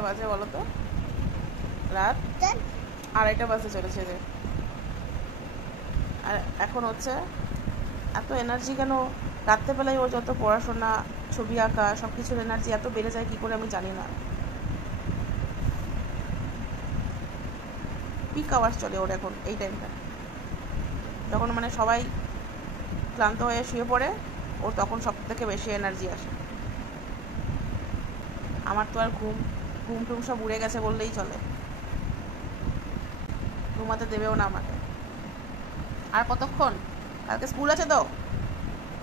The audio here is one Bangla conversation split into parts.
কটা বাজে বলো তো? রাত 2:30 বাজতে চলেছে যে। আর এখন হচ্ছে এত এনার্জি কেন রাত্রেবেলায়? ওর যত পড়াশোনা, ছবি আঁকা, সব কিছুর এনার্জি এত বেড়ে যায় কী করে আমি জানি না। পিক আওয়ার্স চলে ওর এখন এই টাইমটা, যখন মানে সবাই ক্লান্ত হয়ে শুয়ে পড়ে, ওর তখন সব থেকে বেশি এনার্জি আসে। আমার তো আর ঘুম টুম সব উড়ে গেছে বললেই চলে, ঘুমাতে দেবেও না আমাকে। আর কতক্ষণ? কালকে স্কুল আছে তো,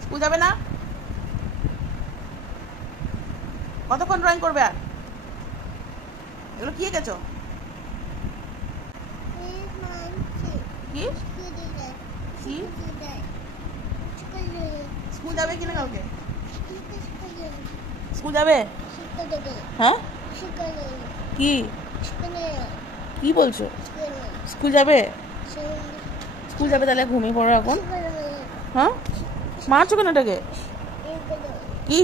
স্কুল যাবে না? কতক্ষণ ড্রয়িং করবে? আর এগুলো কি এঁকেছো? কি কি স্কুল যাবে কিনা কালকে? স্কুল যাবে? হ্যাঁ কি কি বলছো? স্কুল যাবে? স্কুল যাবে তাহলে ঘুমিয়ে পড়ো এখন। হ্যাঁ মারছো কেন এটাকে? কি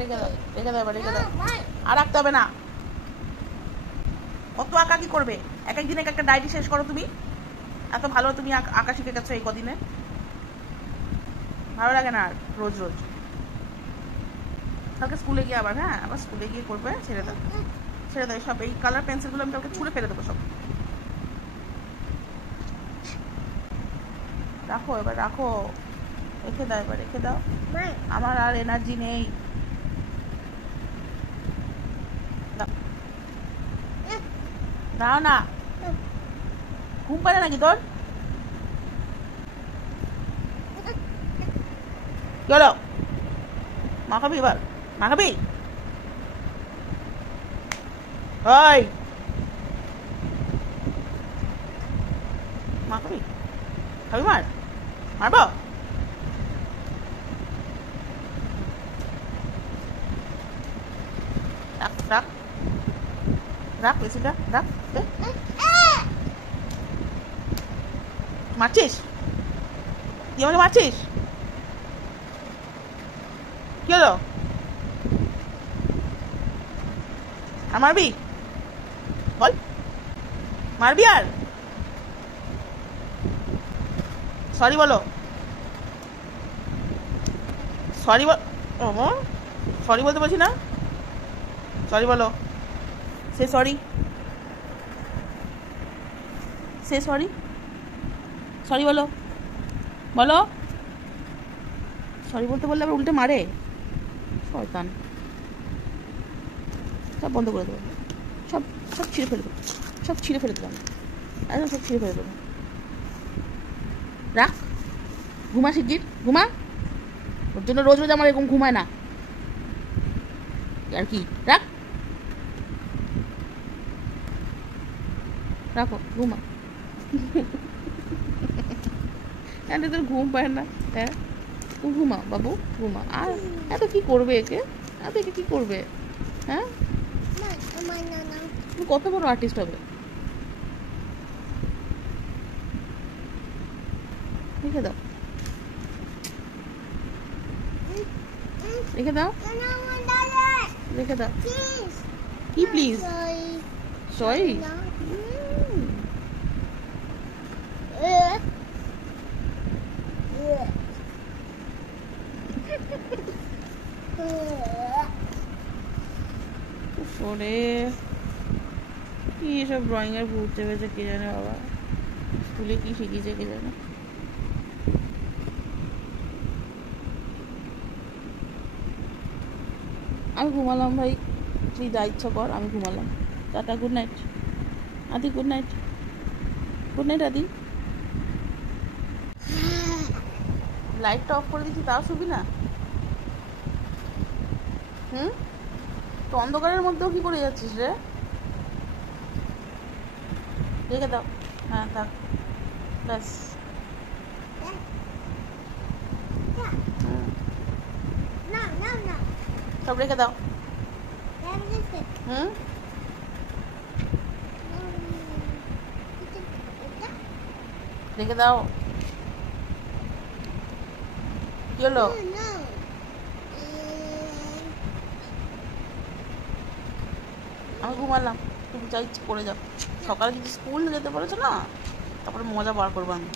রেখে দাও, রেখে দাও, রেখে দাও। আর রাখতে হবে না। কত আঁকা কি করবে? এক একদিন এক একটা ডায়েরি শেষ করো তুমি। এত ভালো তুমি আঁকা শিখে গেছো এই কদিনে, ভালো লাগে না আর রোজ রোজ। কালকে স্কুলে গিয়ে আবার, হ্যাঁ আবার স্কুলে গিয়ে করবে। ছেড়ে দাও, ছেড়ে দাও সব। এই কালার পেন্সিলগুলো আমি কালকে ছুঁড়ে ফেলে দেবো সব। রাখো এবার, রাখো, রেখে দাও এবার, রেখে দাও। আমার আর এনার্জি নেই। দাও না, ঘুম পারে নাকি তোর? কি হলো? মা খাবি এবার? মা খাবি? ওই মা খাবি? খাবি মার? মারবো? রাখ রাখ রাখ, পেন্সিলটা রাখ। মারছিস? তুই আমাকে মারছিস? কি হলো? আর মারবি? বল, মারবি? আর সরি বলো, সরি বল। সরি বলতে বলছি না? সরি বলো, say sorry, say sorry, sorry বলো, বলো। সরি বলতে বললে আবার উল্টে মারে, শয়তান। সব বন্ধ করে দেবো, সব সব ছিঁড়ে ফেলে দেবো, সব ছিঁড়ে ফেলে দেবো, একদম সব ছিঁড়ে ফেলে দেবো। রাখ, ঘুমা শিগগির, ঘুমা। ওর জন্য রোজ রোজ আমার এরকম ঘুমায় না আর কি। রাখ, রাখো, ঘুমা। হ্যাঁ তোর ঘুম পায় না? হ্যাঁ ঘুমা বাবু, ঘুমা। আর এত কি করবে একে? এত একে কি করবে? হ্যাঁ তুমি কত বড় আর্টিস্ট হবে? রেখে দাও, রেখে দাও, রেখে দাও। কি প্লিজ? সরি? ওরে কি এসব ড্রয়িং এর ভূত চেপেছে কে জানে বাবা, স্কুলে কি শিখিয়েছে কে জানে। আমি ঘুমালাম ভাই, তুই যা ইচ্ছা কর, আমি ঘুমালাম। টাটা, গুড নাইট আদি, গুড নাইট, গুড নাইট আদি। লাইটটা অফ করে দিচ্ছি তাও শুবি না? তো অন্ধকারের মধ্যেও কি করে যাচ্ছিস রে? রেখে দাও, হ্যাঁ থাক, ব্যাস। সব রেখে দাও। রেখে দাও। কি হলো? আমি ঘুমালাম, তুমি যা ইচ্ছে করে যাও। সকালে যদি স্কুল যেতে বলেছো না, তারপরে মজা বার করবো আমি।